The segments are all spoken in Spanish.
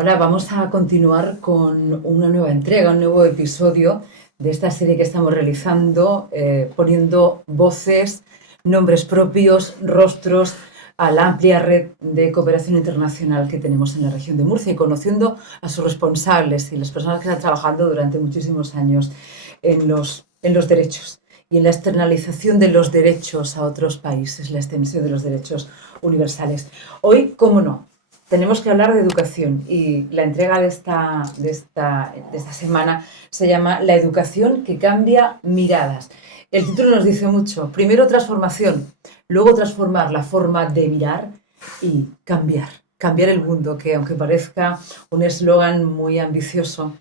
Hola, vamos a continuar con una nueva entrega, un nuevo episodio de esta serie que estamos realizando, poniendo voces, nombres propios, rostros a la amplia red de cooperación internacional que tenemos en la región de Murcia y conociendo a sus responsables y las personas que están trabajando durante muchísimos años en los derechos y en la externalización de los derechos a otros países, la extensión de los derechos universales. Hoy, cómo no, tenemos que hablar de educación y la entrega de esta semana se llama La educación que cambia miradas. El título nos dice mucho. Primero transformación, luego transformar la forma de mirar y cambiar el mundo, que aunque parezca un eslogan muy ambicioso,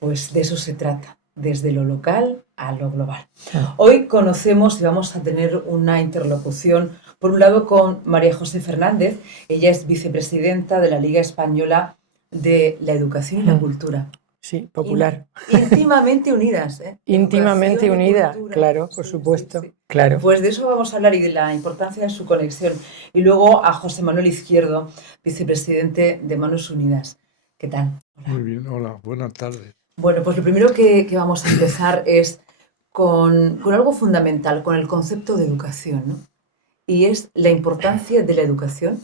pues de eso se trata, desde lo local a lo global. Hoy conocemos y vamos a tener una interlocución, por un lado, con María José Fernández. Ella es vicepresidenta de la Liga Española de la Educación y la Cultura. Sí, popular. Íntimamente unidas, ¿eh? Íntimamente Educación y unida, cultura. claro, por Sí, supuesto, sí. claro. Pues de eso vamos a hablar y de la importancia de su conexión. Y luego a José Manuel Izquierdo, vicepresidente de Manos Unidas. ¿Qué tal? Hola. Muy bien, hola, buenas tardes. Bueno, pues lo primero que vamos a empezar es con algo fundamental, con el concepto de educación, ¿no? Y es la importancia de la educación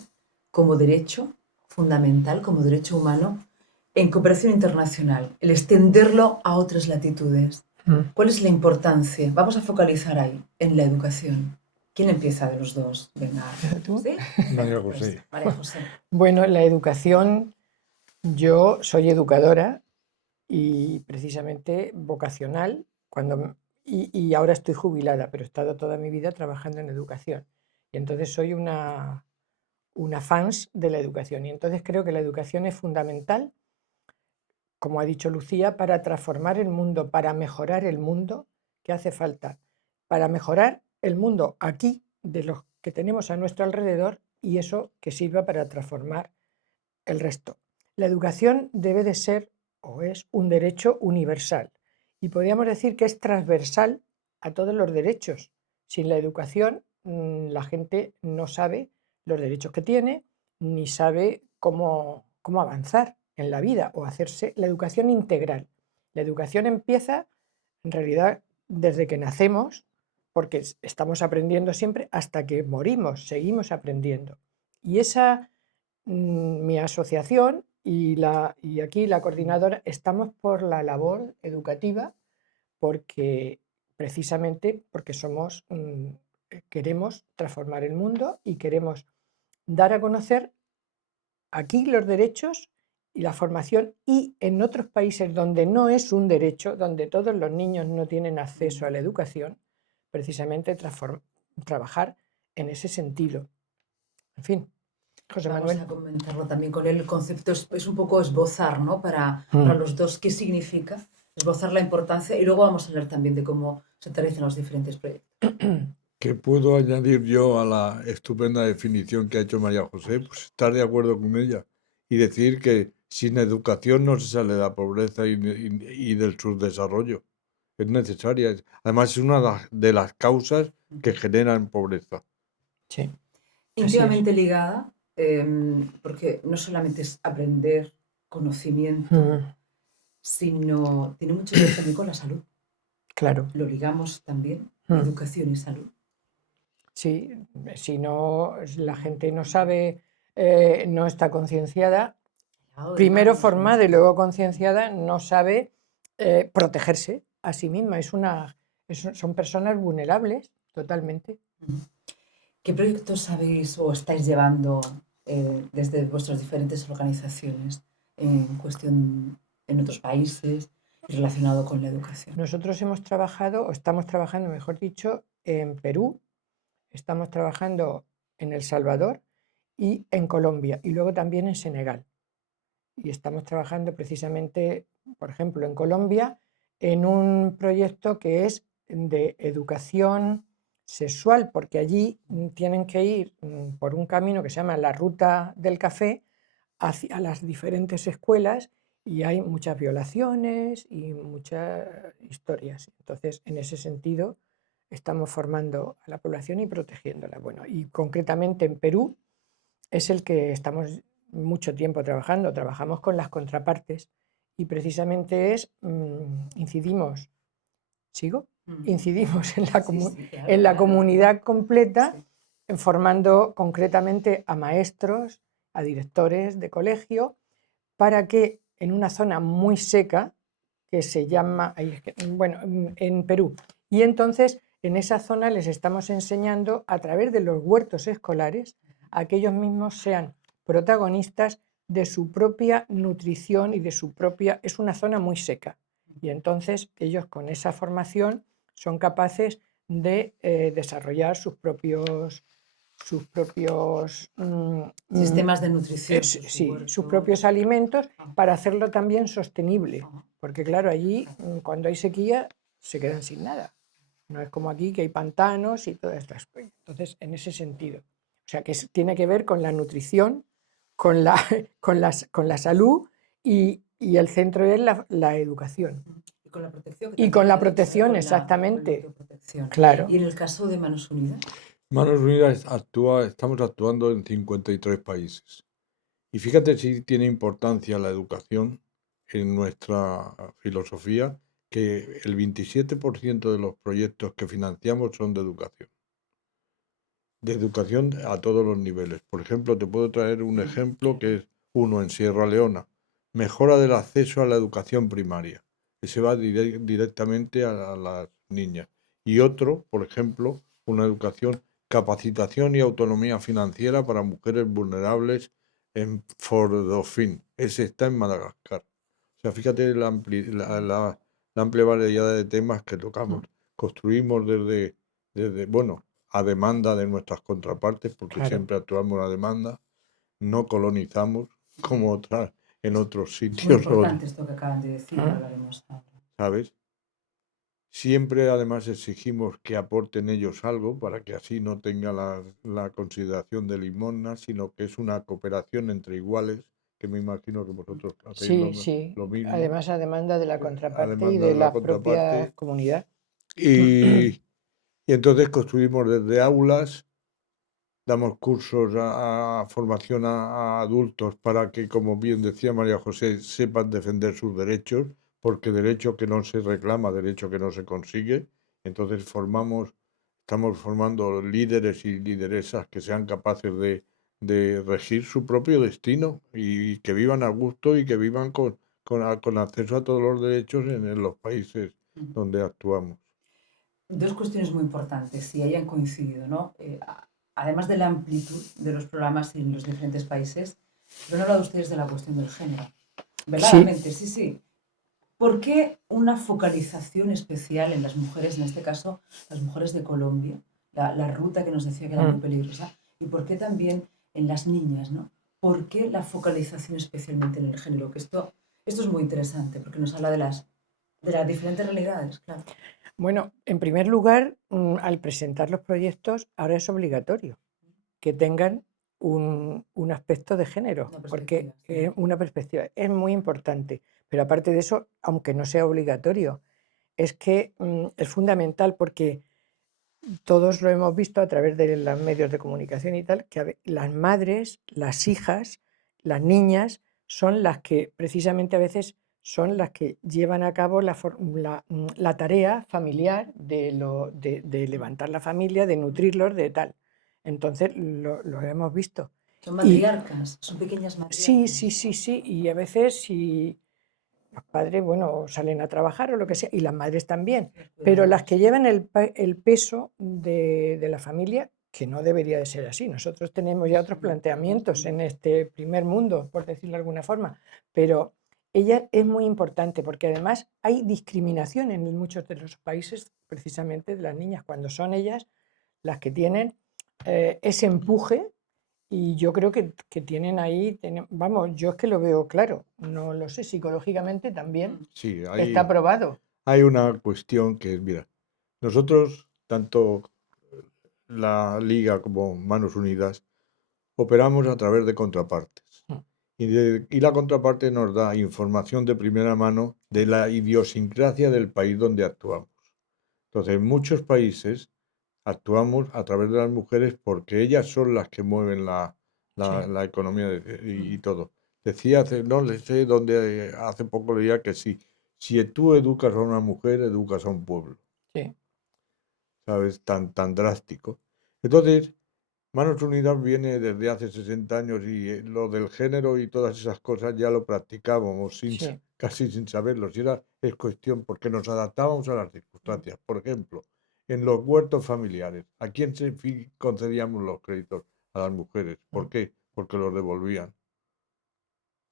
como derecho fundamental, como derecho humano, en cooperación internacional, el extenderlo a otras latitudes. ¿Cuál es la importancia? Vamos a focalizar ahí, en la educación. ¿Quién empieza de los dos? Venga. ¿Tú? ¿Sí? María Pues, José. María José. Bueno, la educación, yo soy educadora y precisamente vocacional, y ahora estoy jubilada, pero he estado toda mi vida trabajando en educación. Y entonces soy una fans de la educación. Y entonces creo que la educación es fundamental, como ha dicho Lucía, para transformar el mundo, para mejorar el mundo que hace falta, para mejorar el mundo aquí de los que tenemos a nuestro alrededor y eso que sirva para transformar el resto. La educación debe de ser o es un derecho universal y podríamos decir que es transversal a todos los derechos. Sin la educación la gente no sabe los derechos que tiene ni sabe cómo avanzar en la vida o hacerse la educación integral. La educación empieza en realidad desde que nacemos, porque estamos aprendiendo siempre hasta que morimos, seguimos aprendiendo. Y mi asociación y aquí la coordinadora estamos por la labor educativa porque precisamente porque queremos transformar el mundo y queremos dar a conocer aquí los derechos y la formación y en otros países donde no es un derecho, donde todos los niños no tienen acceso a la educación, precisamente trabajar en ese sentido. En fin, José Vamos Manuel. a comentarlo también con él. El concepto es un poco esbozar, ¿no? Para los dos, ¿qué significa? Esbozar la importancia y luego vamos a hablar también de cómo se aterrizan los diferentes proyectos. ¿Qué puedo añadir yo a la estupenda definición que ha hecho María José? Pues estar de acuerdo con ella y decir que sin educación no se sale de la pobreza y del subdesarrollo. Es necesaria. Además, es una de las causas que generan pobreza. Sí, así es. Íntimamente ligada, porque no solamente es aprender conocimiento, sino tiene mucho que ver también con la salud. Claro. Lo ligamos también, educación y salud. Sí, si no, la gente no sabe, no está concienciada, Lavado de primero manos, formada y ¿no? luego concienciada, no sabe protegerse a sí misma. Son personas vulnerables totalmente. ¿Qué proyectos sabéis o estáis llevando desde vuestras diferentes organizaciones en cuestión en otros países y relacionado con la educación? Nosotros hemos trabajado, o estamos trabajando, mejor dicho, en Perú, estamos trabajando en El Salvador y en Colombia, y luego también en Senegal. Y estamos trabajando precisamente, por ejemplo, en Colombia, en un proyecto que es de educación sexual, porque allí tienen que ir por un camino que se llama la Ruta del Café hacia las diferentes escuelas y hay muchas violaciones y muchas historias. Entonces, en ese sentido, estamos formando a la población y protegiéndola. Bueno, y concretamente en Perú es el que estamos mucho tiempo trabajando, trabajamos con las contrapartes y precisamente incidimos, ¿sigo? Incidimos en la, Sí, sí, claro, en la claro. comunidad completa, Sí. formando concretamente a maestros, a directores de colegio, para que en una zona muy seca, que se llama, bueno, en Perú, y entonces en esa zona les estamos enseñando a través de los huertos escolares a que ellos mismos sean protagonistas de su propia nutrición y de su propia... Es una zona muy seca y entonces ellos con esa formación son capaces de desarrollar sus propios Sistemas de nutrición. sí, sus propios alimentos para hacerlo también sostenible, porque claro, allí cuando hay sequía se quedan sin nada. No es como aquí que hay pantanos y todas estas cosas. Entonces, en ese sentido. O sea, que tiene que ver con la nutrición, con la, con la salud y el centro es la educación. Y con la protección. Y con la protección, exactamente. Claro. ¿Y en el caso de Manos Unidas? Manos Unidas estamos actuando en 53 países. Y fíjate si tiene importancia la educación en nuestra filosofía, que el 27% de los proyectos que financiamos son de educación a todos los niveles. Por ejemplo, te puedo traer un ejemplo que es uno en Sierra Leona, mejora del acceso a la educación primaria, que se va directamente a las niñas. Y otro, por ejemplo, una educación, capacitación y autonomía financiera para mujeres vulnerables en Fordofin. Ese está en Madagascar. O sea, fíjate la amplia variedad de temas que tocamos. Construimos bueno, a demanda de nuestras contrapartes, porque Claro. siempre actuamos a demanda, no colonizamos como en otros Es muy sitios, importante esto que acaban de decir, hablaremos ahora. ¿sabes? Siempre además exigimos que aporten ellos algo para que así no tenga la consideración de limosna, sino que es una cooperación entre iguales, que me imagino que vosotros hacéis Sí, sí. lo mismo. Además, a demanda de la contraparte y demanda de de la la propia contraparte. comunidad. Y entonces construimos desde aulas, damos cursos a formación a adultos para que, como bien decía María José, sepan defender sus derechos, porque derecho que no se reclama, derecho que no se consigue. Entonces estamos formando líderes y lideresas que sean capaces de regir su propio destino y que vivan a gusto y que vivan con acceso a todos los derechos en los países donde actuamos. Dos cuestiones muy importantes y hayan coincidido, ¿no? Además de la amplitud de los programas en los diferentes países, pero han hablado ustedes de la cuestión del género. Verdaderamente, sí, sí. ¿Por qué una focalización especial en las mujeres, en este caso las mujeres de Colombia, la ruta que nos decía que era muy peligrosa, y por qué también en las niñas, ¿no? ¿Por qué la focalización especialmente en el género? Que esto es muy interesante porque nos habla de las diferentes realidades, claro. Bueno, en primer lugar, al presentar los proyectos, ahora es obligatorio que tengan un aspecto de género, porque una perspectiva es muy importante. Pero aparte de eso, aunque no sea obligatorio, es que es fundamental porque todos lo hemos visto a través de los medios de comunicación y tal, que las madres, las hijas, las niñas son las que precisamente a veces son las que llevan a cabo la tarea familiar de levantar la familia, de nutrirlos, de tal. Entonces lo hemos visto. Son matriarcas, son pequeñas matriarcas. Sí. Y a veces si los padres, bueno, salen a trabajar o lo que sea, y las madres también, pero las que llevan el peso de la familia, que no debería de ser así. Nosotros tenemos ya otros planteamientos en este primer mundo, por decirlo de alguna forma, pero ella es muy importante porque además hay discriminación en muchos de los países precisamente de las niñas, cuando son ellas las que tienen ese empuje. Y yo creo que tienen ahí, vamos, yo es que lo veo claro, no lo sé, psicológicamente también Sí, está probado. hay una cuestión que es, mira, nosotros, tanto la Liga como Manos Unidas, operamos a través de contrapartes. Y la contraparte nos da información de primera mano de la idiosincrasia del país donde actuamos. Entonces, en muchos países actuamos a través de las mujeres porque ellas son las que mueven la Sí. la economía y todo. Decía, no le sé dónde, hace poco leía que sí, si tú educas a una mujer, educas a un pueblo, Sí, ¿sabes? Tan drástico. Entonces, Manos Unidas viene desde hace 60 años y lo del género y todas esas cosas ya lo practicábamos sí. casi sin saberlo. Si era es cuestión porque nos adaptábamos a las circunstancias. Por ejemplo, en los huertos familiares, ¿a quién concedíamos los créditos? A las mujeres. ¿Por qué? Porque los devolvían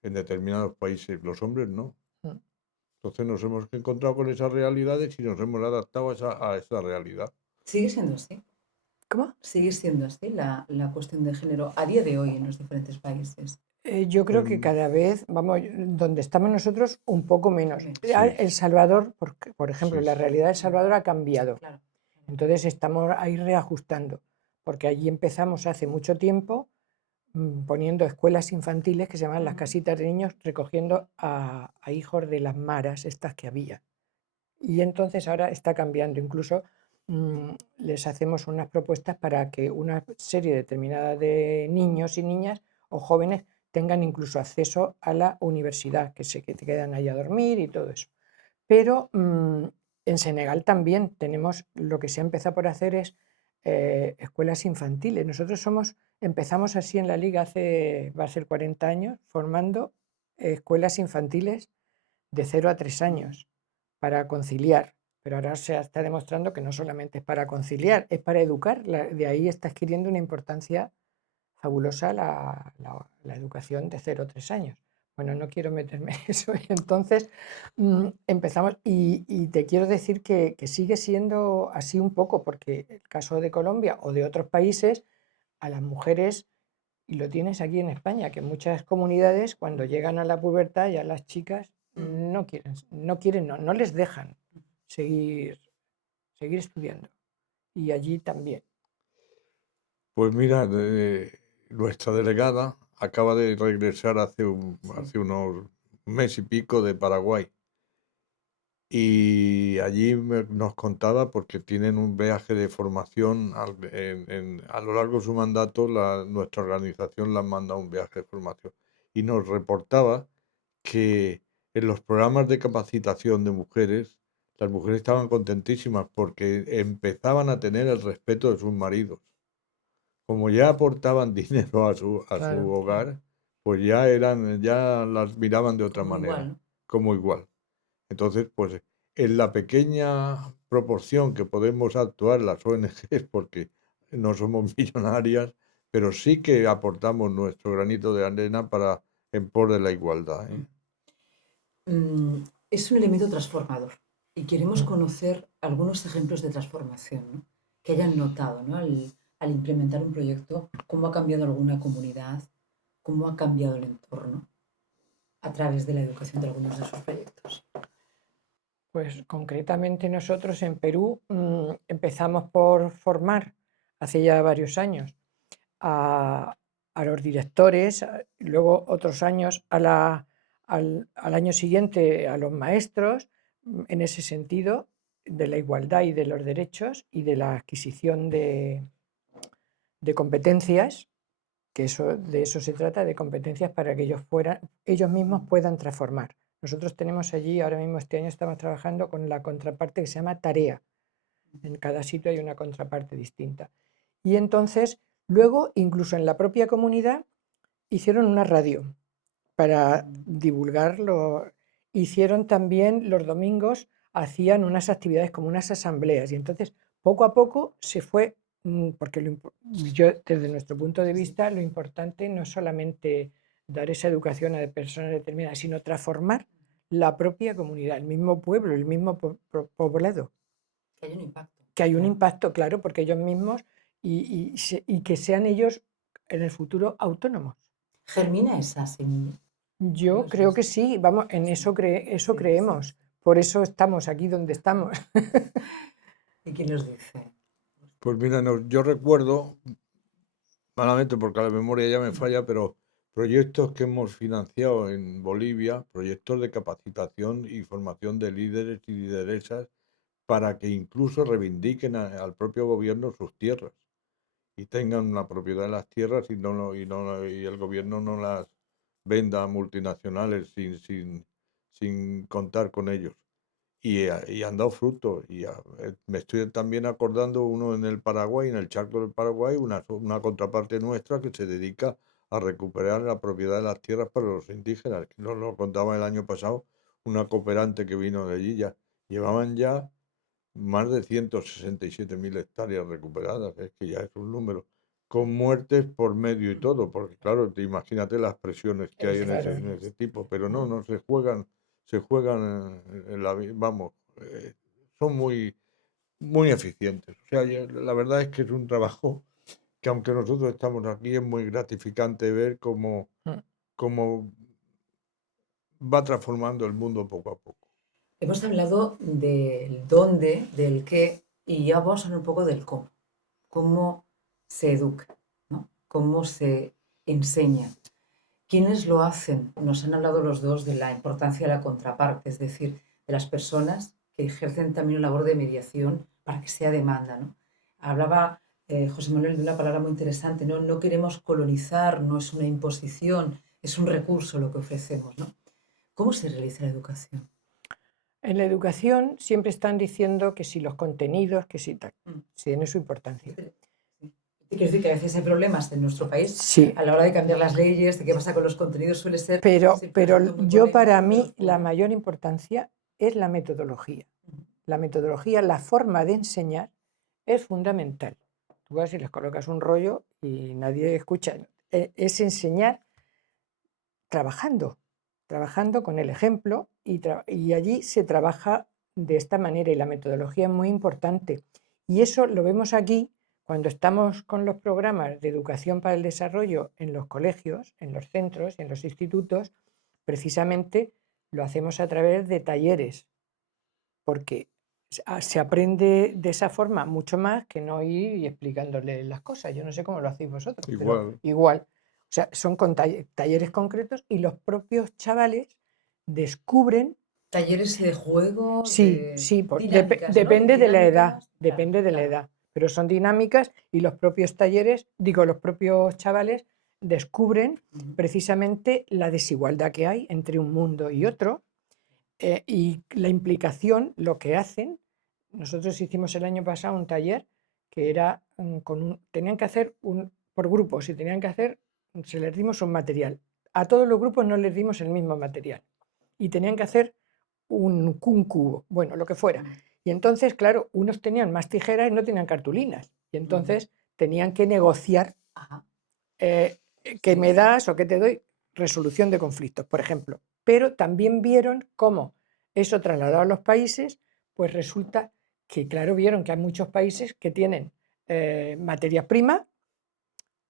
en determinados países. Los hombres no. Mm. Entonces nos hemos encontrado con esas realidades y nos hemos adaptado a esa realidad. Sigue siendo así. ¿Cómo? Sigue siendo así la cuestión de género a día de hoy en los diferentes países. Yo creo que Em, cada vez, vamos, donde estamos nosotros, un poco menos. sí, El Salvador, por ejemplo, sí, la sí. realidad de El Salvador ha cambiado. Claro. Entonces estamos ahí reajustando, porque allí empezamos hace mucho tiempo poniendo escuelas infantiles que se llaman las casitas de niños, recogiendo a hijos de las maras, estas que había. Y entonces ahora está cambiando. Incluso les hacemos unas propuestas para que una serie determinada de niños y niñas o jóvenes tengan incluso acceso a la universidad, que te quedan ahí a dormir y todo eso. Pero en Senegal también tenemos, lo que se ha empezado por hacer es escuelas infantiles. Nosotros empezamos así en la liga va a ser 40 años, formando escuelas infantiles de 0 a 3 años para conciliar. Pero ahora se está demostrando que no solamente es para conciliar, es para educar. De ahí está adquiriendo una importancia fabulosa la educación de 0 a 3 años. Bueno, no quiero meterme en eso. Y entonces empezamos, y te quiero decir que sigue siendo así un poco, porque el caso de Colombia o de otros países, a las mujeres, y lo tienes aquí en España, que muchas comunidades cuando llegan a la pubertad ya las chicas no les dejan seguir, seguir estudiando. Y allí también. Pues mira, nuestra delegada acaba de regresar Sí. hace unos mes y pico de Paraguay y allí nos contaba porque tienen un viaje de formación a lo largo de su mandato, nuestra organización les manda un viaje de formación y nos reportaba que en los programas de capacitación de mujeres, las mujeres estaban contentísimas porque empezaban a tener el respeto de sus maridos. Como ya aportaban dinero a su Claro. hogar, pues ya las miraban de otra Como igual, manera, ¿no? como igual. Entonces, pues en la pequeña proporción que podemos actuar las ONGs, porque no somos millonarias, pero sí que aportamos nuestro granito de arena en pos de la igualdad, ¿eh? Es un elemento transformador y queremos Mm. conocer algunos ejemplos de transformación, ¿no? Que hayan notado, ¿no? Al implementar un proyecto, cómo ha cambiado alguna comunidad, cómo ha cambiado el entorno a través de la educación de algunos de sus proyectos. Pues concretamente nosotros en Perú empezamos por formar hace ya varios años a, a los directores, luego otros años al año siguiente a los maestros, en ese sentido de la igualdad y de los derechos y de la adquisición de competencias, que de eso se trata, de competencias para que ellos mismos puedan transformar. Nosotros tenemos allí, ahora mismo este año estamos trabajando con la contraparte que se llama tarea. En cada sitio hay una contraparte distinta. Y entonces, luego, incluso en la propia comunidad, hicieron una radio para divulgarlo. Hicieron también los domingos, hacían unas actividades como unas asambleas. Y entonces, poco a poco se fue, porque desde nuestro punto de vista, lo importante no es solamente dar esa educación a personas determinadas, sino transformar la propia comunidad, el mismo pueblo, el mismo poblado. Que haya un impacto. Que hay un Claro. impacto, claro, porque ellos mismos y que sean ellos en el futuro autónomos. Germina esa semilla. ¿Cómo lo Yo has creo que visto? sí, vamos, en Sí, eso sí, sí. creemos. Por eso estamos aquí donde estamos. ¿Y quién nos dice? Pues mira, yo recuerdo, malamente porque la memoria ya me falla, pero proyectos que hemos financiado en Bolivia, proyectos de capacitación y formación de líderes y lideresas para que incluso reivindiquen al propio gobierno sus tierras. y tengan la propiedad de las tierras y el gobierno no las venda a multinacionales sin contar con ellos. Y han dado fruto. Me estoy también acordando uno en el Paraguay, en el Chaco del Paraguay, una contraparte nuestra que se dedica a recuperar la propiedad de las tierras para los indígenas. Que nos lo contaba el año pasado una cooperante que vino de allí ya. Llevaban ya más de 167.000 hectáreas recuperadas, es que ya es un número, con muertes por medio y todo, porque claro, imagínate las presiones que hay en ese tipo, pero no se juegan vamos, son muy eficientes. O sea, la verdad es que es un trabajo que aunque nosotros estamos aquí, es muy gratificante ver cómo va transformando el mundo poco a poco. Hemos hablado del dónde, del qué, y ya vamos a hablar un poco del cómo. Cómo se educa, ¿no? Cómo se enseña. ¿Quiénes lo hacen? Nos han hablado los dos de la importancia de la contraparte, es decir, de las personas que ejercen también una labor de mediación para que sea demanda, ¿no? Hablaba José Manuel de una palabra muy interesante, ¿no? No queremos colonizar, no es una imposición, es un recurso lo que ofrecemos, ¿no? ¿Cómo se realiza la educación? En la educación siempre están diciendo que si los contenidos, que si tal, tiene su importancia. Quiero decir que a veces hay problemas en nuestro país Sí. a la hora de cambiar las leyes, de qué pasa con los contenidos, suele ser... Pero yo para mí polémico, la mayor importancia es la metodología. La metodología, la forma de enseñar es fundamental. Tú vas y les colocas un rollo y nadie escucha. Es enseñar trabajando con el ejemplo y allí se trabaja de esta manera y la metodología es muy importante. Y eso lo vemos aquí cuando estamos con los programas de educación para el desarrollo en los colegios, en los centros, en los institutos, precisamente lo hacemos a través de talleres, porque se aprende de esa forma mucho más que no ir explicándole las cosas. Yo no sé cómo lo hacéis vosotros, pero igual. O sea, son con talleres concretos y los propios chavales descubren... ¿Talleres de juego? Sí, Dinámicas, depende ¿no? de la edad, Dinámicas, depende de la edad, pero son dinámicas y los propios los propios chavales descubren precisamente la desigualdad que hay entre un mundo y otro y la implicación, lo que hacen. Nosotros hicimos el año pasado un taller que era tenían que hacer por grupos y se les dimos un material. A todos los grupos no les dimos el mismo material y tenían que hacer un cubo, bueno, lo que fuera. Y entonces, claro, unos tenían más tijeras y no tenían cartulinas. Y entonces tenían que negociar qué me das o qué te doy, resolución de conflictos, por ejemplo. Pero también vieron cómo eso trasladado a los países, pues resulta que, claro, vieron que hay muchos países que tienen materia prima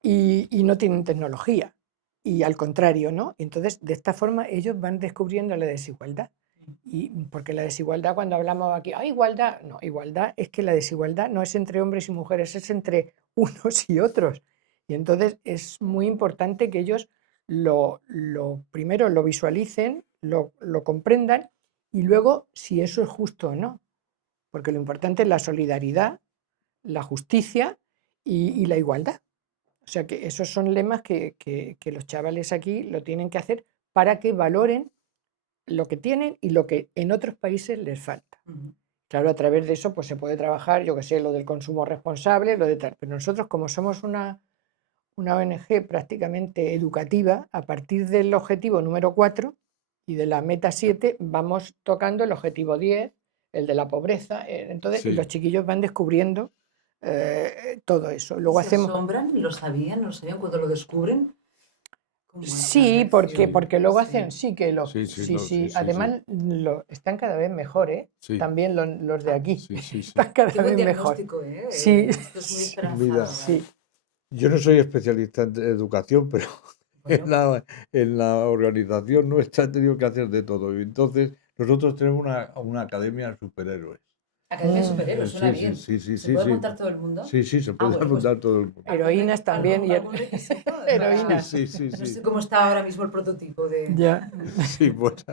y no tienen tecnología. Y al contrario, ¿no? Entonces, de esta forma, ellos van descubriendo la desigualdad. Y porque la desigualdad, cuando hablamos aquí, igualdad, no, igualdad es que la desigualdad no es entre hombres y mujeres, es entre unos y otros. Y entonces es muy importante que ellos primero lo visualicen, lo comprendan y luego si eso es justo o no. Porque lo importante es la solidaridad, la justicia y la igualdad. O sea que esos son lemas que los chavales aquí lo tienen que hacer para que valoren lo que tienen y lo que en otros países les falta. Claro, a través de eso pues se puede trabajar, yo que sé, lo del consumo responsable, lo de tal. Pero nosotros, como somos una ONG prácticamente educativa, a partir del objetivo número 4 y de la meta 7, vamos tocando el objetivo 10, el de la pobreza. Entonces los chiquillos van descubriendo todo eso. Luego ¿Asombran? ¿Lo sabían? ¿No lo sabían cuando lo descubren? Sí, porque luego hacen, Sí, además están cada vez mejor, también los de aquí. Sí. Están cada vez mejor. Sí. Esto es muy esperanzador. Sí. Yo no soy especialista en educación, pero bueno, en la organización nuestra he tenido que hacer de todo. Y entonces nosotros tenemos una academia de superhéroes. Academia de superhéroes, suena bien. Sí. ¿Se puede apuntar todo el mundo? Sí, se puede apuntar todo el mundo. Heroínas también. ¿Algún requisito? Heroínas. Sí. No sé cómo está ahora mismo el prototipo de... Ya. Sí, pues.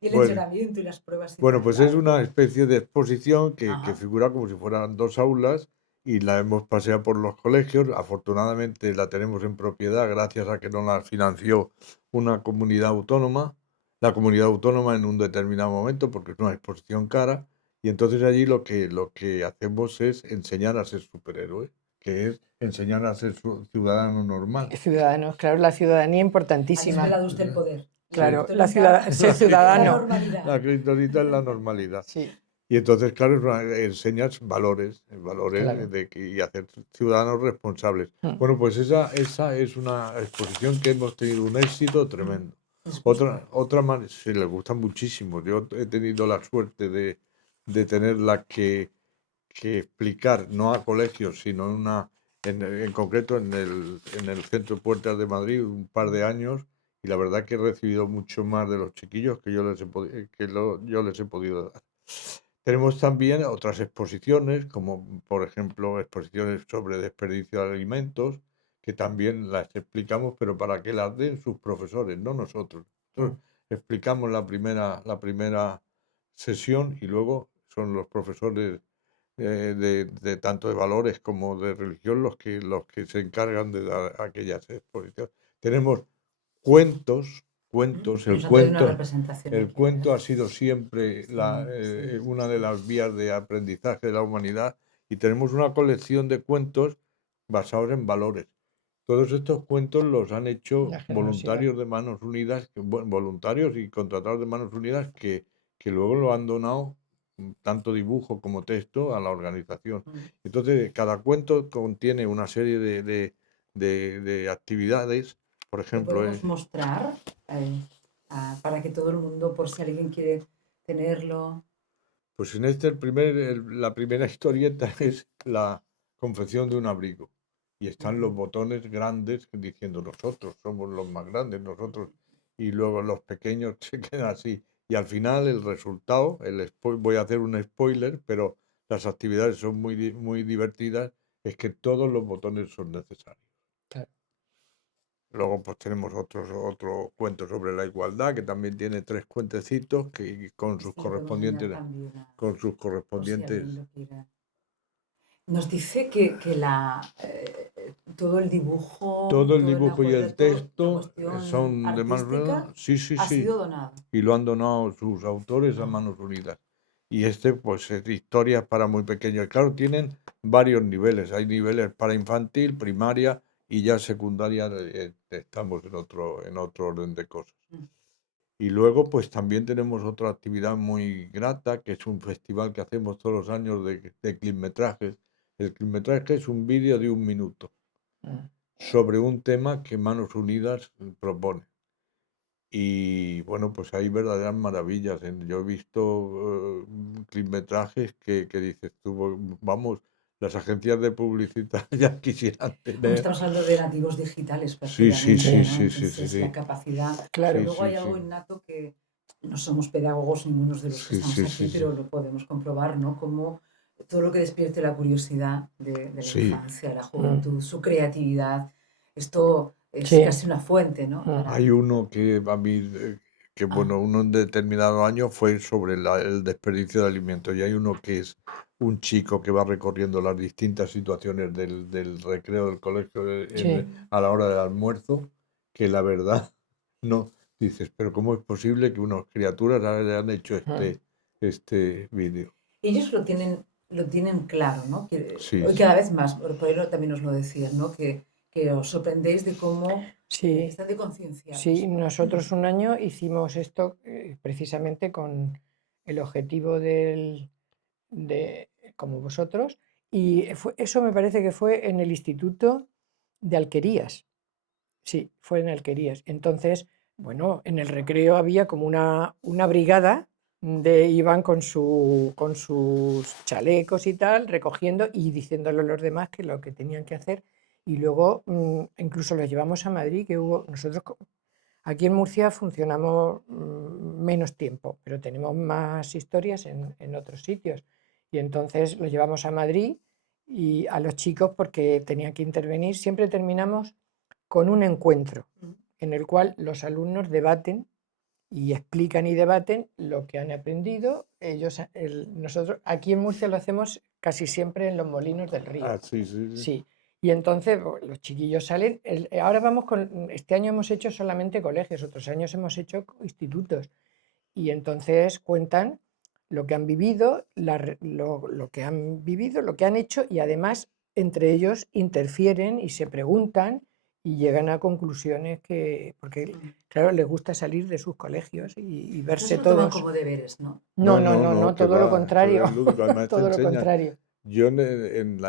Y el entrenamiento y las pruebas. Bueno, pues es una especie de exposición que figura como si fueran 2 aulas y la hemos paseado por los colegios. Afortunadamente la tenemos en propiedad gracias a que nos la financió una comunidad autónoma, la comunidad autónoma en un determinado momento, porque es una exposición cara, y entonces allí lo que hacemos es enseñar a ser superhéroe, que es enseñar a ser ciudadano normal. Ciudadanos, claro, la ciudadanía Ha importantísima. desvelado usted el poder. Claro, La kriptonita ser es la ciudadano. normalidad. La kriptonita es la normalidad. Sí, Y entonces, claro, enseñas valores claro. y hacer ciudadanos responsables. Mm. Bueno, pues esa es una exposición que hemos tenido un éxito tremendo. Les gusta. Otra más, sí, les gusta muchísimo. Yo he tenido la suerte de tenerla que explicar, no a colegios, sino en concreto en el Centro Puertas de Madrid, un par de años, y la verdad que he recibido mucho más de los chiquillos que yo yo les he podido dar. Tenemos también otras exposiciones, como por ejemplo exposiciones sobre desperdicio de alimentos, que también las explicamos, pero para que las den sus profesores, no nosotros. Nosotros explicamos la primera sesión y luego son los profesores de tanto de valores como de religión los que se encargan de dar aquellas exposiciones. Tenemos cuentos, Nos el han traído una cuento. representación El aquí, cuento ¿verdad? ha sido siempre Sí, una de las vías de aprendizaje de la humanidad y tenemos una colección de cuentos basados en valores. Todos estos cuentos los han hecho La generosidad. voluntarios de Manos Unidas, voluntarios y contratados de Manos Unidas que luego lo han donado, tanto dibujo como texto, a la organización. Entonces, cada cuento contiene una serie de actividades, por ¿Lo ejemplo, podemos mostrar para que todo el mundo, por si alguien quiere tenerlo? pues en la primera historieta es la confección de un abrigo. Y están los botones grandes diciendo nosotros somos los más grandes, nosotros. Y luego los pequeños se quedan así. Y al final el resultado, voy a hacer un spoiler, pero las actividades son muy divertidas, es que todos los botones son necesarios. Claro. Luego pues tenemos otro cuento sobre la igualdad, que también tiene 3 cuentecitos que con sus Este lo podemos enseñar correspondientes también con sus por si correspondientes. alguien lo quiere. Nos dice que todo el dibujo, Todo el toda la dibujo y el toda la texto cuestión son de Manos artística Unidas. Sí, sí, ha sí. sido donado. Y lo han donado sus autores a Manos Unidas. Y pues es historias para muy pequeños. Claro, tienen varios niveles. Hay niveles para infantil, primaria y ya secundaria. Estamos en otro orden de cosas. Y luego, pues también tenemos otra actividad muy grata, que es un festival que hacemos todos los años de clipmetrajes. El clipmetraje es un vídeo de 1 minuto sobre un tema que Manos Unidas propone. Y bueno, pues hay verdaderas maravillas. Yo he visto clipmetrajes que dices tú, vamos, las agencias de publicidad ya quisieran Como tener. estamos hablando de nativos digitales Sí, sí, prácticamente, sí, ¿no? sí, sí, Entonces sí, la sí. capacidad. Claro. Sí, Luego hay sí, algo sí. innato que no somos pedagogos ninguno de los que Sí, estamos sí, aquí, sí, sí. pero lo podemos comprobar, ¿no? Como todo lo que despierte la curiosidad de la Sí. infancia, la juventud, su creatividad, esto es Sí. casi una fuente, ¿no? Hay uno que a mí, bueno, uno en determinado año fue sobre el desperdicio de alimentos y hay uno que es un chico que va recorriendo las distintas situaciones del recreo del colegio Sí. a la hora del almuerzo, que la verdad no dices, pero ¿cómo es posible que unas criaturas hayan hecho este vídeo? Ellos lo tienen claro, ¿no? Sí, Hoy sí. cada vez más, por ahí también nos lo decían, ¿no? Que os sorprendéis de cómo Sí. están de concienciados. Sí, nosotros un año hicimos esto precisamente con el objetivo como vosotros, y eso me parece que fue en el Instituto de Alquerías. Sí, fue en Alquerías. Entonces, bueno, en el recreo había como una brigada iban con sus chalecos y tal, recogiendo y diciéndole a los demás que lo que tenían que hacer. Y luego incluso los llevamos a Madrid, que nosotros aquí en Murcia funcionamos menos tiempo, pero tenemos más historias en otros sitios. Y entonces los llevamos a Madrid y a los chicos porque tenían que intervenir. Siempre terminamos con un encuentro en el cual los alumnos debaten y explican y debaten lo que han aprendido. Nosotros aquí en Murcia lo hacemos casi siempre en los molinos del río. Ah, sí, sí, sí. Sí, y entonces los chiquillos salen. Ahora este año hemos hecho solamente colegios, otros años hemos hecho institutos. Y entonces cuentan lo que han vivido, lo que han vivido, lo que han hecho, y además entre ellos interfieren y se preguntan y llegan a conclusiones porque, claro, les gusta salir de sus colegios y No verse se lo toman todos. como deberes, ¿no? No, Que todo lo va, eso contrario, es lúdico, además te todo lo enseñan. contrario. Yo en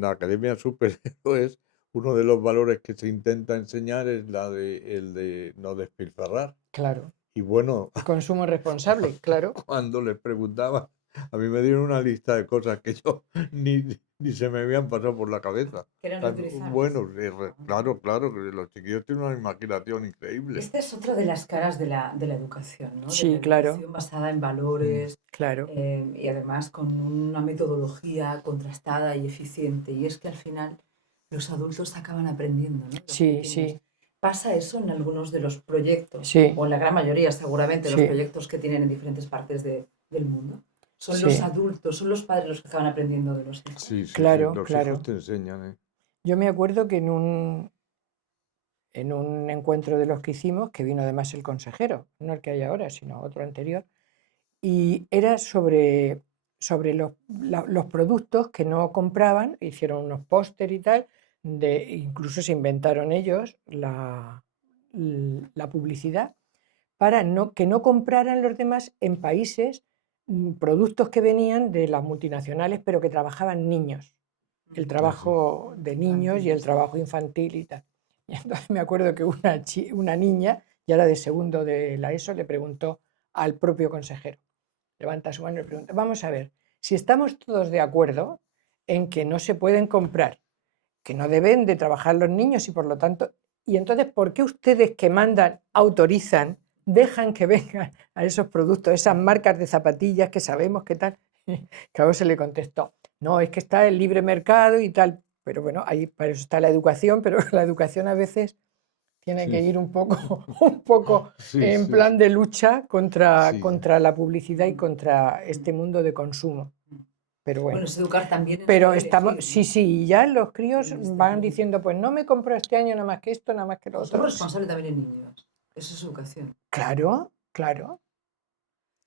la Academia Superhéroes, uno de los valores que se intenta enseñar es el de no despilfarrar. Claro, Y bueno, el consumo responsable, claro. cuando les preguntaba, a mí me dieron una lista de cosas que yo ni se me habían pasado por la cabeza. Que eran Tan reutilizables. Bueno, claro, que los chiquillos tienen una imaginación increíble. Esta es otra de las caras de la educación, ¿no? De Sí, la claro. educación basada en valores Claro, y además con una metodología contrastada y eficiente. Y es que al final los adultos acaban aprendiendo, ¿no? Los sí, pequeños. sí, Pasa eso en algunos de los proyectos, sí, o en la gran mayoría seguramente, los sí, proyectos que tienen en diferentes partes del mundo. Son sí. los adultos, son los padres los que acaban aprendiendo de los hijos. Sí, sí, Claro, sí, los claro. hijos te enseñan, ¿eh? Yo me acuerdo que en un encuentro de los que hicimos, que vino además el consejero, no el que hay ahora, sino otro anterior, y era sobre los productos que no compraban, hicieron unos póster y tal, incluso se inventaron ellos la publicidad para que no compraran los demás en países productos que venían de las multinacionales, pero que trabajaban niños. El trabajo de niños y el trabajo infantil y tal. Y entonces me acuerdo que una niña, ya era de segundo de la ESO, le preguntó al propio consejero, levanta su mano y le pregunta, vamos a ver, si estamos todos de acuerdo en que no se pueden comprar, que no deben de trabajar los niños y por lo tanto, y entonces, ¿por qué ustedes que mandan, autorizan, dejan que vengan a esos productos, esas marcas de zapatillas que sabemos que tal? Claro, se le contestó, no, es que está el libre mercado y tal, pero bueno, ahí para eso está la educación, pero la educación a veces tiene que Sí, ir un poco sí, en sí, plan de lucha contra sí. la publicidad y contra este mundo de consumo. Pero Bueno, bueno, es educar también en pero saber estamos, elegir, sí, ¿no? sí, y ya los críos En este van mundo. diciendo, pues no me compro este año nada más que esto, nada más que lo Consumo otro. responsable también en niños. Eso es educación. Claro, claro.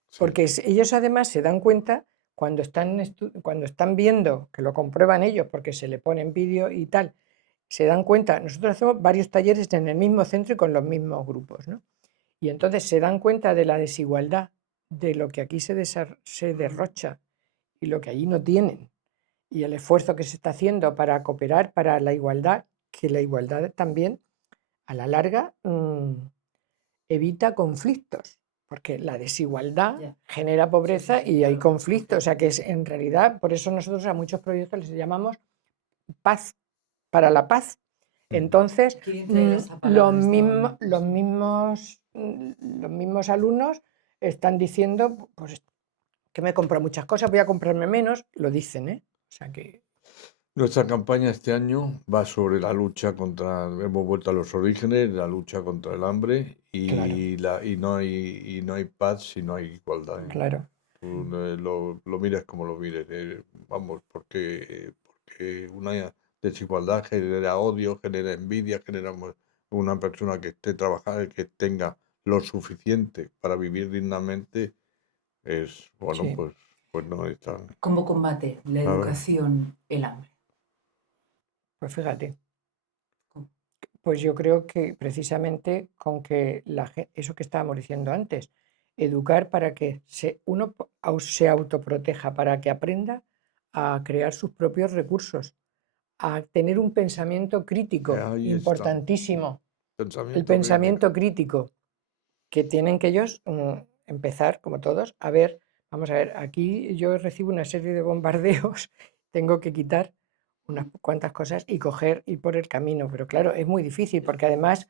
Sí. Porque ellos además se dan cuenta cuando están viendo, que lo comprueban ellos porque se le ponen vídeo y tal, se dan cuenta, nosotros hacemos varios talleres en el mismo centro y con los mismos grupos, ¿no? Y entonces se dan cuenta de la desigualdad, de lo que aquí se derrocha y lo que allí no tienen, y el esfuerzo que se está haciendo para cooperar para la igualdad, que la igualdad también a la larga evita conflictos, porque la desigualdad Ya. genera pobreza Sí, y hay claro. conflictos, o sea que en realidad, por eso nosotros a muchos proyectos les llamamos paz, para la paz. Entonces, Qué bien traída esa palabra en este momento, sí. los mismos alumnos están diciendo, pues que me compro muchas cosas, voy a comprarme menos, lo dicen, ¿eh? O sea que, Nuestra campaña este año va sobre la lucha hemos vuelto a los orígenes, la lucha contra el hambre claro, y no hay paz si no hay igualdad, ¿eh? claro. Tú, lo mires como lo mires, vamos, porque una desigualdad genera odio, genera envidia, genera una persona que esté trabajando, que tenga lo suficiente para vivir dignamente, bueno, Sí, pues no es tan... ¿Cómo combate la A ver, educación el hambre? pues fíjate, ¿Cómo? pues yo creo que precisamente con que eso que estábamos diciendo antes, educar para que uno se autoproteja, para que aprenda a crear sus propios recursos, a tener un pensamiento crítico ahí está, importantísimo, el pensamiento crítico. pensamiento crítico, que tienen que ellos empezar, como todos, a ver, vamos a ver, aquí yo recibo una serie de bombardeos, tengo que quitar unas cuantas cosas y ir por el camino, pero claro, es muy difícil porque además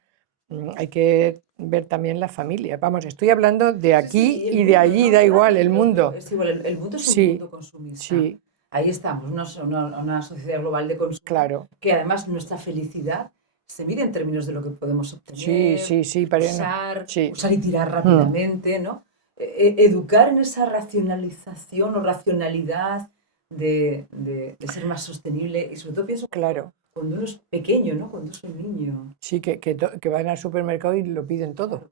hay que ver también la familia. Vamos, estoy hablando de aquí El y de mundo, allí, ¿no? da Claro, igual, el mundo. es igual, el mundo es un Sí, mundo consumista. sí, Ahí estamos, una sociedad global de consumo, claro. que además nuestra felicidad se mide en términos de lo que podemos Sí, obtener, sí, sí, pero sí. usar y tirar rápidamente, ¿no? Educar en esa racionalización o racionalidad de ser más sostenible y sobre todo pienso Claro, cuando uno es pequeño, ¿no? Cuando es un niño. sí, que van al supermercado y lo piden todo.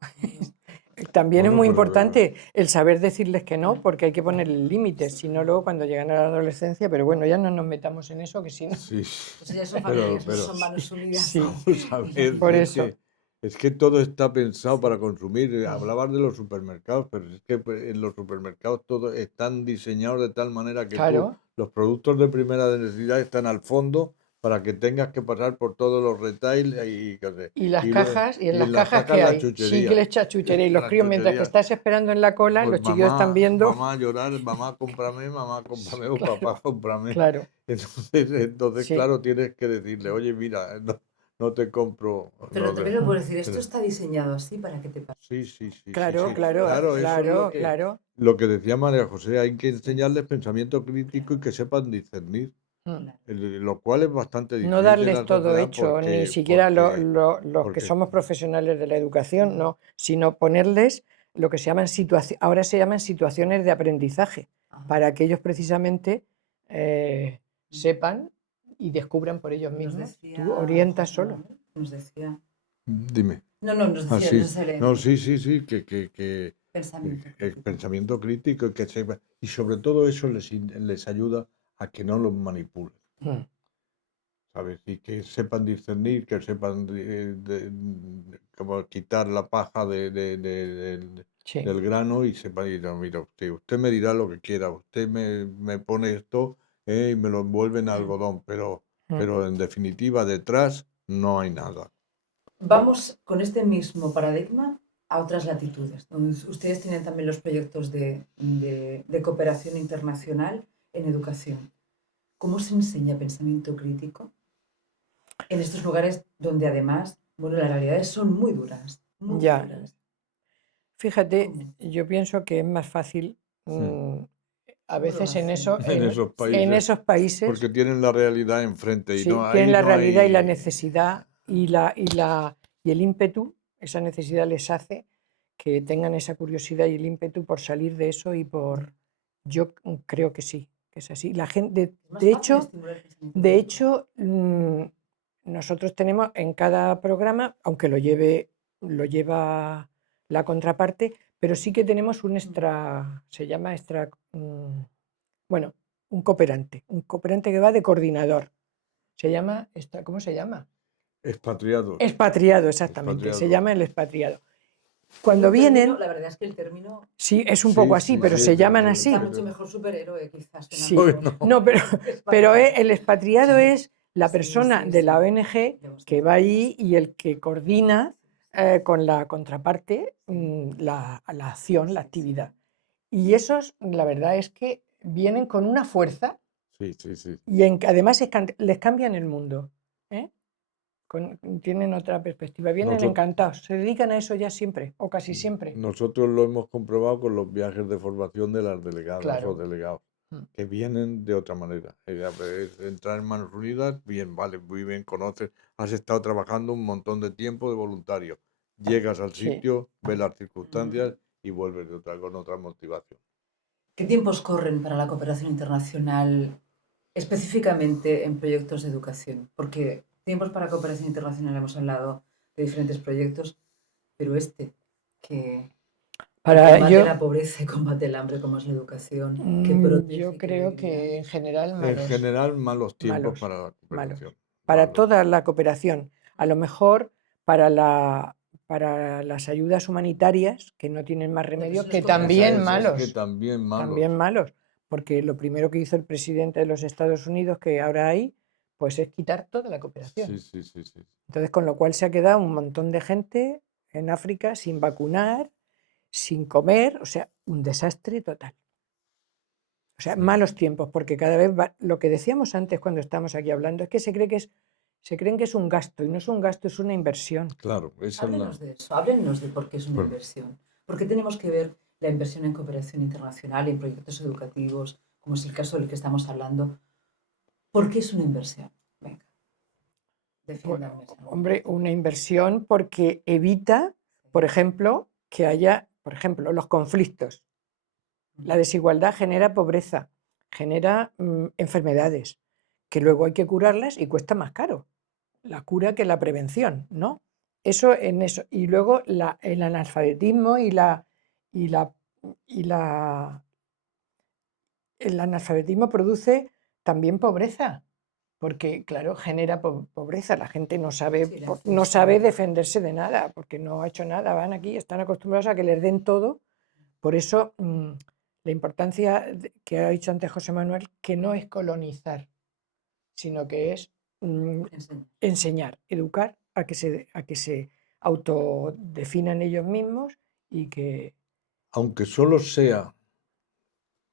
Claro. También es Bueno, muy pero importante el saber decirles que no, porque hay que ponerle límites, si no luego cuando llegan a la adolescencia, pero bueno, ya no nos metamos en eso, que si no... sí, Pues ya son pero, familias, no pero son manos unidas. Sí, vamos a ver, por si eso. es que todo está pensado Sí. para consumir. Sí. Hablabas de los supermercados, pero es que pues, en los supermercados todo están diseñados de tal manera que Claro, los productos de primera necesidad están al fondo para que tengas que pasar por todos los retail y las y, cajas, y en y las en las cajas cajas que la hay, sí que chuchería. le echa chuchería, y los La críos mientras que chuchería. estás esperando en la cola, Pues los chiquillos están viendo, mamá a llorar, mamá, cómprame, o claro, papá, cómprame. claro, Entonces, sí, claro, tienes que decirle, oye, mira, no te compro. Pero No también lo mm, puedo decir, esto pero- está diseñado así para que te pase. sí, sí, sí, sí, claro, sí. claro, Claro, eso es claro, claro, lo que decía María José, hay que enseñarles pensamiento crítico y que sepan discernir, mm. lo cual es bastante No difícil en darles la todo sociedad hecho, ni siquiera los que porque, somos profesionales de la educación, no, sino ponerles lo que se llaman ahora se llaman situaciones de aprendizaje, Ajá. para que ellos precisamente sepan y descubran por ellos Nos mismos. decía Tú orientas José solo. Manuel, nos decía. dime. No, no, nos Ah, decía, sí. nos decía Elena, No, sí, sí, sí, que pensamiento el crítico. pensamiento crítico y que sepa, y sobre todo eso les ayuda a que no los manipulen, Mm, ¿sabes? Y que sepan discernir, que sepan como quitar la paja sí, del grano y sepan, y no, mira, usted me dirá lo que quiera, usted me pone esto y me lo envuelve en algodón, mm, pero en definitiva detrás no hay nada. Vamos con este mismo paradigma a otras latitudes, donde ustedes tienen también los proyectos de cooperación internacional en educación. ¿Cómo se enseña pensamiento crítico en estos lugares donde además, bueno, las realidades son muy duras, muy ya. duras? Fíjate, ¿Cómo? yo pienso que es más fácil Mm. a ¿Cómo lo veces en hacen? eso, En esos en países, esos países. porque tienen la realidad enfrente y Sí, no, tienen ahí la no realidad y la hay. necesidad y el ímpetu, esa necesidad les hace que tengan esa curiosidad y el ímpetu por salir de eso yo creo que sí, que es así. La gente, Es más fácil estimular el pensamiento de crítico. hecho, nosotros tenemos en cada programa, aunque lo lleva la contraparte, pero sí que tenemos se llama bueno, un cooperante que va de coordinador. Se llama, ¿cómo se llama? Expatriados, Expatriado, exactamente, se expatriados. llama el expatriado. Tiene Cuando un término, vienen, la verdad es que el término sí, es un poco Sí, así, sí, pero sí, se llaman está así. mucho mejor superhéroe, quizás, suena Sí, mejor. Bueno, no, pero Expatriado. el expatriado es la Sí, persona sí, de la sí. ONG De que vosotros. va ahí y el que coordina con la contraparte la acción, la actividad. Y esos, la verdad es que vienen con una fuerza sí, sí, sí. y además les cambian el mundo. ¿Eh? Tienen otra perspectiva, vienen Nosotros, encantados, se dedican a eso ya siempre, o casi siempre. nosotros lo hemos comprobado con los viajes de formación de las delegadas o Claro. delegados, Mm. que vienen de otra manera. Entrar en Manos Unidas, bien, vale, muy bien, conoces, has estado trabajando un montón de tiempo de voluntario. Llegas al Sí. sitio, ves las circunstancias y vuelves con otra motivación. ¿Qué tiempos corren para la cooperación internacional, específicamente en proyectos de educación? Porque tiempos para cooperación internacional hemos hablado de diferentes proyectos, pero que Para combate yo, la pobreza y combate el hambre, como es la educación, que yo protege, que da creo dignidad. que en general En general, malos tiempos malos, para la malos. cooperación. Para Malos. toda la cooperación. A lo mejor para para las ayudas humanitarias, que no tienen más No, pero remedio, eso no es que cooperación, también eso Es que malos, también malos. también malos. Porque lo primero que hizo el presidente de los Estados Unidos, que ahora hay, pues es quitar toda la cooperación. Sí, sí, sí, sí. Entonces, con lo cual se ha quedado un montón de gente en África sin vacunar, sin comer, o sea, un desastre total. O sea, malos tiempos, porque cada vez lo que decíamos antes cuando estábamos aquí hablando es que se creen que es un gasto y no es un gasto, es una inversión. Claro, esa es la. Háblenos de eso, háblenos de por qué es una Bueno, inversión. ¿Por qué tenemos que ver la inversión en cooperación internacional, en proyectos educativos, como es el caso del que estamos hablando? ¿Por qué es una inversión? Venga, defiéndame esa. Hombre, una inversión porque evita, por ejemplo, que haya, por ejemplo, los conflictos. La desigualdad genera pobreza. genera enfermedades que luego hay que curarlas y cuesta más caro la cura que la prevención, ¿no? Eso en eso. Y luego el analfabetismo y la, y la, el analfabetismo produce también pobreza, porque claro, genera pobreza. La gente no sabe, Sí, el no acceso. sabe defenderse de nada, porque no ha hecho nada. Van aquí, están acostumbrados a que les den todo. Por eso la importancia que ha dicho antes José Manuel, que no es colonizar, sino que es Enseña. enseñar, educar a que se autodefinan ellos mismos y que Aunque solo sea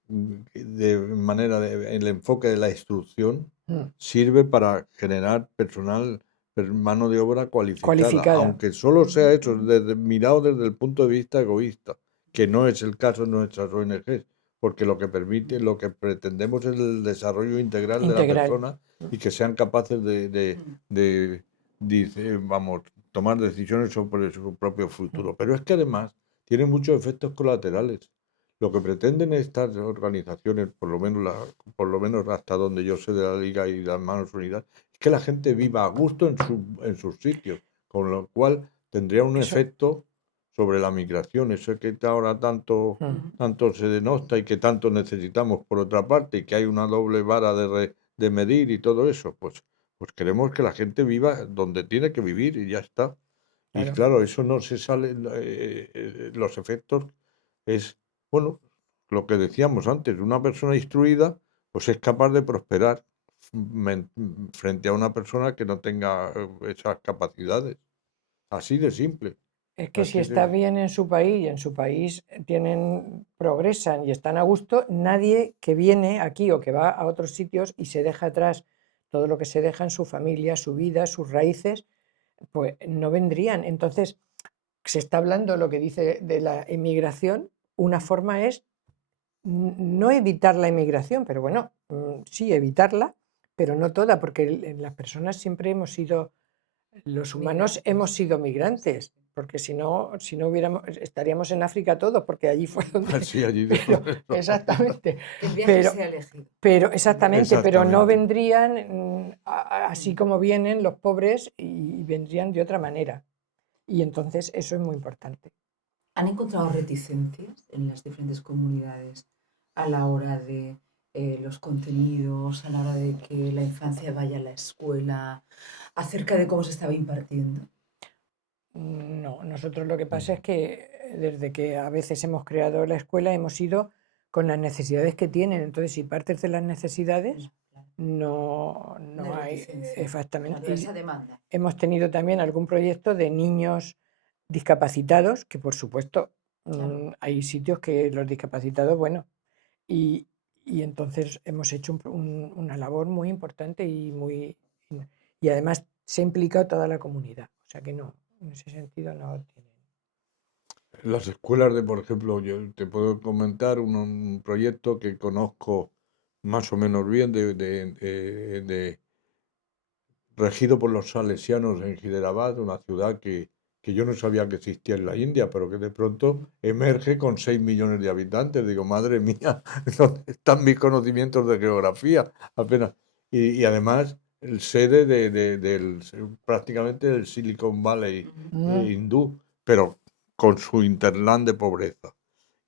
de manera el enfoque de la instrucción, mm, sirve para generar personal, mano de obra cualificada, cualificada. aunque solo sea hecho mirado desde el punto de vista egoísta, que no es el caso en nuestras ONGs, porque lo que permite, lo que pretendemos es el desarrollo integral de la Integral. persona y que sean capaces vamos, tomar decisiones sobre su propio futuro. Pero es que además tiene muchos efectos colaterales. Lo que pretenden estas organizaciones, por lo menos hasta donde yo sé de la Liga y las Manos Unidas, es que la gente viva a gusto en sus sitios, con lo cual tendría un Eso, efecto sobre la migración, eso que ahora tanto se denota y que tanto necesitamos por otra parte, y que hay una doble vara de medir y todo eso, pues queremos que la gente viva donde tiene que vivir y ya está. Y claro. claro, eso no se sale, los efectos es, bueno, lo que decíamos antes, una persona instruida pues es capaz de prosperar frente a una persona que no tenga esas capacidades. Así de simple. Es que si Así está de... bien en su país y en su país progresan y están a gusto, nadie que viene aquí o que va a otros sitios y se deja atrás todo lo que se deja en su familia, su vida, sus raíces, pues no vendrían. Entonces, se está hablando lo que dice de la emigración. Una forma es no evitar la emigración, pero bueno, sí evitarla, pero no toda, porque las personas siempre hemos sido, los humanos hemos sido migrantes, porque si no hubiéramos, estaríamos en África todos, porque allí fue donde... Así allí Pero, exactamente, Que el viaje pero, sea elegido. exactamente, pero no Exactamente. vendrían así como vienen los pobres y vendrían de otra manera. Y entonces eso es muy importante. ¿Han encontrado reticencias en las diferentes comunidades a la hora de los contenidos, a la hora de que la infancia vaya a la escuela, acerca de cómo se estaba impartiendo? No, nosotros lo que pasa es que desde que a veces hemos creado la escuela hemos ido con las necesidades que tienen. Entonces, si partes de las necesidades, Claro, no no hay hay reticencia. exactamente. Claro, esa demanda. Hemos tenido también algún proyecto de niños discapacitados, que por supuesto Claro. hay sitios que los discapacitados, bueno, y, y entonces hemos hecho una labor muy importante y además se ha implicado toda la comunidad. O sea que no, en ese sentido no tienen. Las escuelas por ejemplo, yo te puedo comentar un proyecto que conozco más o menos bien regido por los salesianos en Hyderabad, una ciudad que yo no sabía que existía en la India, pero que de pronto emerge con 6 millones de habitantes. Digo, madre mía, ¿dónde están mis conocimientos de geografía? Apenas. Y además, el sede prácticamente del Silicon Valley Mm, hindú, pero con su hinterland de pobreza.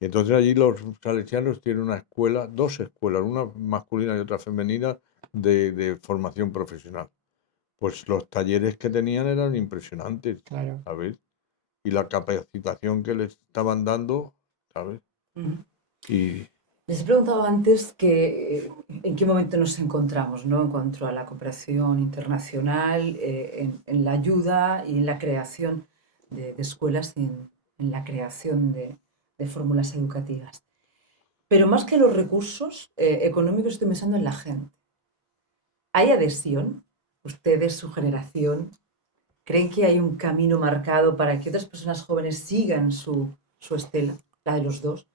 Y entonces allí los salesianos tienen una escuela, dos escuelas, una masculina y otra femenina, de formación profesional. Pues los talleres que tenían eran impresionantes, claro. ¿sabes? Y la capacitación que les estaban dando, ¿sabes? Ujú. Y Les he preguntado antes que en qué momento nos encontramos, ¿no? En cuanto a la cooperación internacional, en la ayuda y en la creación de escuelas, en la creación de fórmulas educativas. Pero más que los recursos económicos, estoy pensando en la gente. ¿Hay adhesión? ¿Ustedes, su generación, creen que hay un camino marcado para que otras personas jóvenes sigan su estela, la de los dos?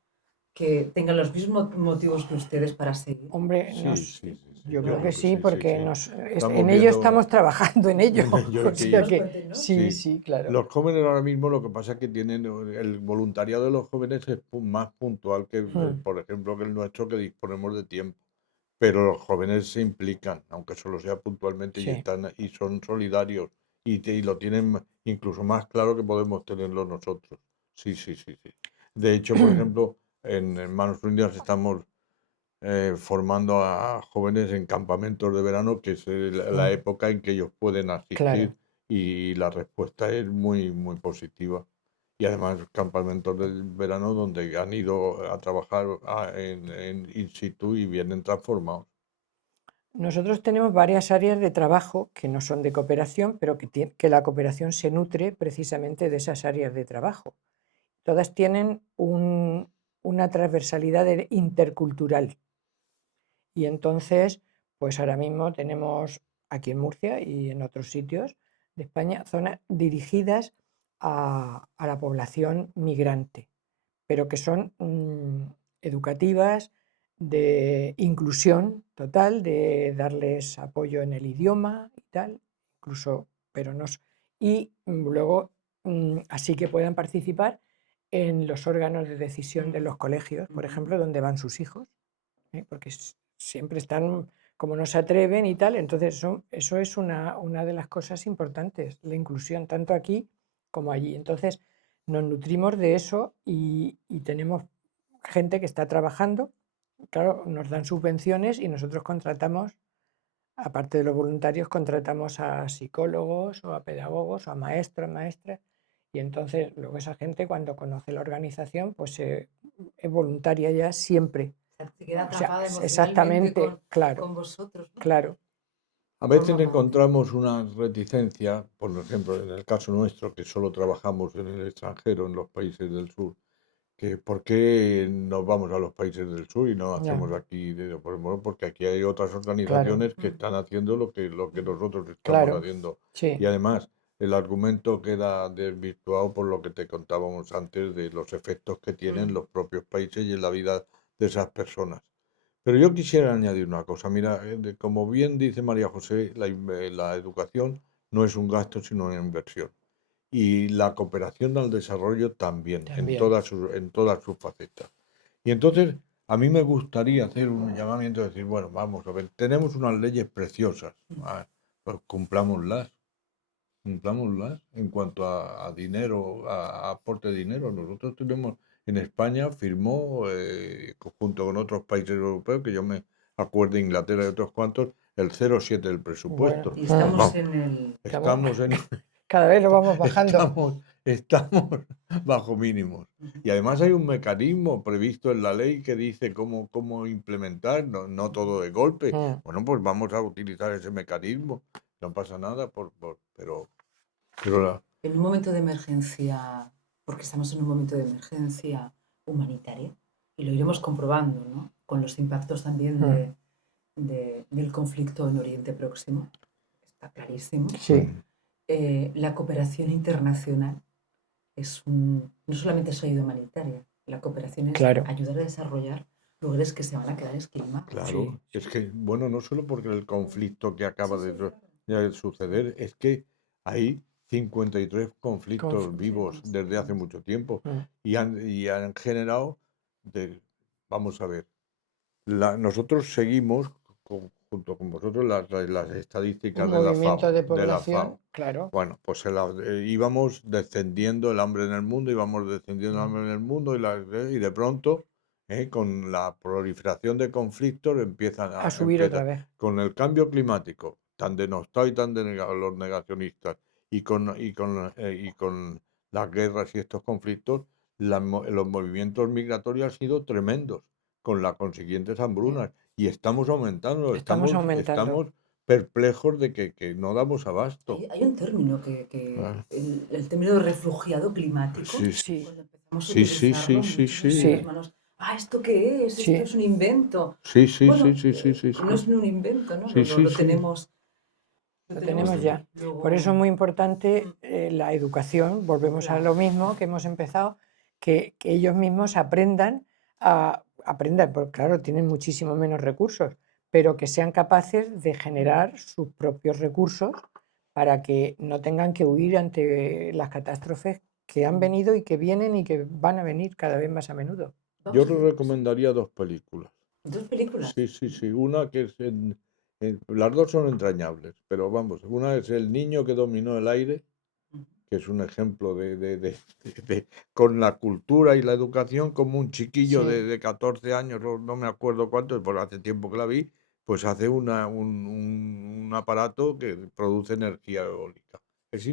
Que tengan los mismos motivos que ustedes para seguir. Hombre, sí, sí, sí, sí, yo yo creo que creo que sí, sí, sí, porque sí. Estamos en ello viendo estamos trabajando en ello. en ello O sea Nos que cuenten, ¿no? sí, sí. sí, claro. Los jóvenes ahora mismo lo que pasa es que tienen el voluntariado de los jóvenes es más puntual que, Mm, por ejemplo, que el nuestro, que disponemos de tiempo. pero los jóvenes se implican, aunque solo sea puntualmente, y Sí. y son solidarios y lo tienen incluso más claro que podemos tenerlo nosotros. Sí, sí, sí, sí. De hecho, por ejemplo, en Manos Unidas estamos formando a jóvenes en campamentos de verano, que es la Mm, época en que ellos pueden asistir, claro. y la respuesta es muy, muy positiva. Y además campamentos de verano donde han ido a trabajar en in situ y vienen transformados. Nosotros tenemos varias áreas de trabajo que no son de cooperación, pero que la cooperación se nutre precisamente de esas áreas de trabajo. Todas tienen una transversalidad intercultural. Y entonces, pues ahora mismo tenemos aquí en Murcia y en otros sitios de España zonas dirigidas a la población migrante, pero que son educativas, de inclusión total, de darles apoyo en el idioma y tal, incluso, pero no. Y luego, así que puedan participar en los órganos de decisión de los colegios, por ejemplo, donde van sus hijos, porque siempre están, como no se atreven y tal, entonces eso es una de las cosas importantes, la inclusión, tanto aquí como allí. Entonces, nos nutrimos de eso y tenemos gente que está trabajando, claro, nos dan subvenciones y nosotros contratamos, aparte de los voluntarios, contratamos a psicólogos o a pedagogos o a maestros, maestras, y entonces luego esa gente cuando conoce la organización, pues es voluntaria ya siempre. Se queda O sea, atrapada emocionalmente exactamente, claro, con vosotros, ¿no? claro. A Forma veces parte. encontramos una reticencia, por ejemplo, en el caso nuestro, que solo trabajamos en el extranjero, en los países del sur, que por qué nos vamos a los países del sur y no lo Ya, hacemos aquí. Pues bueno, porque aquí hay otras claro, organizaciones que están haciendo lo que nosotros estamos claro, haciendo. Y sí, además, el argumento queda desvirtuado por lo que te contábamos antes de los efectos que tienen los propios países y en la vida de esas personas. Pero yo quisiera añadir una cosa. Mira, como bien dice María José, la educación no es un gasto, sino una inversión. Y la cooperación al desarrollo también, también. en todas sus facetas. Y entonces, a mí me gustaría hacer un llamamiento de decir, bueno, vamos a ver, tenemos unas leyes preciosas, pues cumplámoslas en cuanto a dinero, a aporte de dinero. Nosotros tenemos, en España firmó, junto con otros países europeos, que yo me acuerdo, Inglaterra y otros cuantos, el 0,7 del Bueno, presupuesto. Y estamos Vamos, en el... estamos, estamos en, cada vez lo vamos bajando. estamos bajo mínimos. Y además hay un mecanismo previsto en la ley que dice cómo implementar, no todo de golpe. Mm, Bueno, pues vamos a utilizar ese mecanismo. No pasa nada, pero En un momento de emergencia, porque estamos en un momento de emergencia humanitaria, y lo iremos comprobando, ¿no? Con los impactos también mm, del conflicto en Oriente Próximo, está clarísimo. sí, La cooperación internacional no solamente es ayuda humanitaria, la cooperación es claro, ayudar a desarrollar lugares que se van a quedar esquilmados. sí, claro, es que, bueno, no solo porque el conflicto que acaba Sí, sí, claro. de suceder, es que hay 53 conflictos conf- vivos desde hace mucho tiempo mm, y han generado, vamos a ver, nosotros seguimos, junto con vosotros, las un estadísticas de la movimiento FAO, de de la población, FAO. claro, Bueno, pues íbamos descendiendo el hambre en el mundo, íbamos descendiendo el mm, hambre en el mundo y de pronto, con la proliferación de conflictos, a subir otra empieza vez. con el cambio climático, tan denostado y tan denegado los negacionistas, y con las guerras y estos conflictos, los movimientos migratorios han sido tremendos, con las consiguientes hambrunas, y estamos aumentando, Estamos estamos, aumentando. estamos perplejos de que no damos abasto. Hay un término Ah, el término de refugiado climático, Sí, Sí, cuando empezamos a sí, sí, sí, utilizarlo, sí, muchos nos tienen las sí, sí, manos, ¿esto qué es? Esto sí, es un invento. sí, sí, sí, Bueno, sí, sí, sí, no es sí, un invento, ¿no? sí, sí, sí, Lo lo tenemos tenemos ya. Por eso luego. es muy importante la educación, volvemos a lo Claro. mismo que hemos empezado, que ellos mismos aprendan, porque claro, tienen muchísimo menos recursos, pero que sean capaces de generar sus propios recursos para que no tengan que huir ante las catástrofes que han venido y que vienen y que van a venir cada vez más a menudo. Yo Vamos a les hacer una cosa. recomendaría dos películas. 2 películas. Sí, sí, sí. Una que es las dos son entrañables, pero vamos, una es El niño que dominó el aire, Ujú. que es un ejemplo con la cultura y la educación, como un chiquillo Sí. de 14 años, o no me acuerdo cuánto, por hace tiempo que la vi, pues hace un aparato que produce energía eólica. Es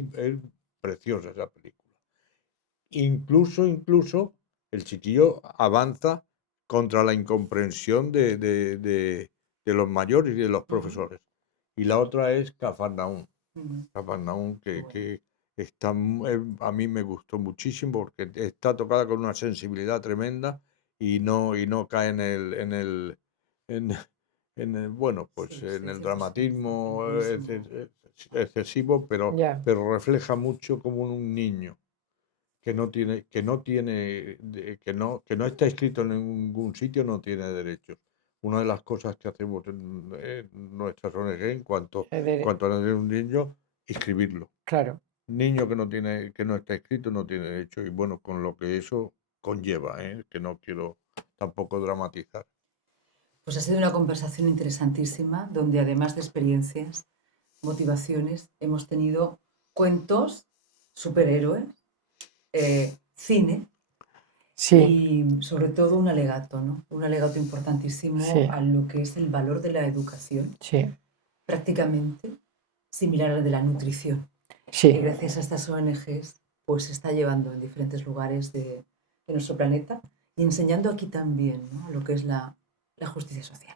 preciosa esa película. Incluso, el chiquillo avanza contra la incomprensión de los mayores y de los Ujú. profesores. Y la otra es Cafarnaún. Ujú. Cafarnaún, Qué bueno. que a mí me gustó muchísimo porque está tocada con una sensibilidad tremenda y no cae en, bueno, pues Sí, en sí, el sí, pues un dramatismo sentimentalismo. excesivo, Ya. pero refleja mucho como un niño que no está escrito en ningún sitio, no tiene derechos. Una de las cosas que hacemos en nuestras ONG en cuanto, de- cuanto a un niño, escribirlo. Claro. Niño que no está escrito no tiene derecho. Y bueno, con lo que eso conlleva, que no quiero tampoco dramatizar. Pues ha sido una conversación interesantísima, donde además de experiencias, motivaciones, hemos tenido cuentos, superhéroes, cine Sí, y sobre todo un alegato, ¿no? Un alegato importantísimo sí, a lo que es el valor de la educación, sí, prácticamente similar al de la nutrición, que sí. gracias a estas ONGs pues se está llevando en diferentes lugares de nuestro planeta y enseñando aquí también, ¿no? Lo que es la justicia social.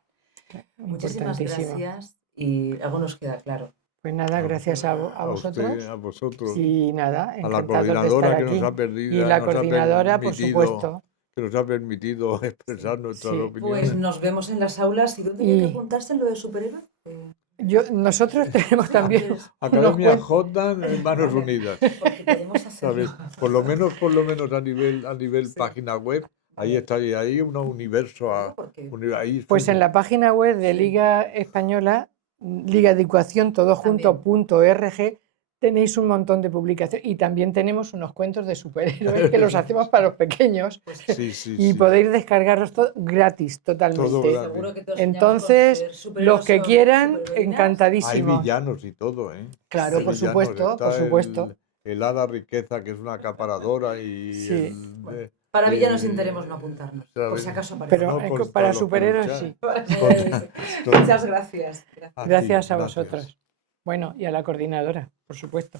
Muchísimas Importantísimo. gracias y algo nos queda claro. Pues nada, gracias a A usted, vosotros a vosotros, y nada, a la encantados de estar coordinadora que nos ha aquí. Y la nos ha coordinadora, por permitido, supuesto. que nos ha permitido Sí. expresar nuestras Sí. Pues opiniones. nos vemos en las aulas. ¿Y dónde hay que Y apuntarse en lo de superhéroe? nosotros tenemos Sí, también pues, unos Academia cuentos. J en Manos vale, Unidas, porque podemos hacerlo. ¿sabes? Por lo menos a nivel Sí, página web, ahí vale. está, y ahí un universo, Bueno, porque ahí Pues en la página web de sí, Liga Española, Liga de Educación, todo junto, también. .org, tenéis un montón de publicaciones y también tenemos unos cuentos de superhéroes que los hacemos para los pequeños Pues Sí, sí, y sí, podéis descargarlos gratis todo totalmente. gratis. seguro que todos soñamos con Entonces, ser los superhéroes que o quieran, superheroínas. Hay encantadísimos. villanos y todo, ¿eh? Claro, Hay Sí, por villanos, supuesto, por está supuesto. el hada riqueza, que es una acaparadora, y Sí, bueno, para villanos intentaremos no apuntarnos, por si ¿sabes? acaso aparece. pero No, para contra los que superhéroes luchar. sí. Contra, Muchas gracias. Gracias. a ti, Gracias a gracias. vosotros. Bueno, y a la coordinadora, por supuesto.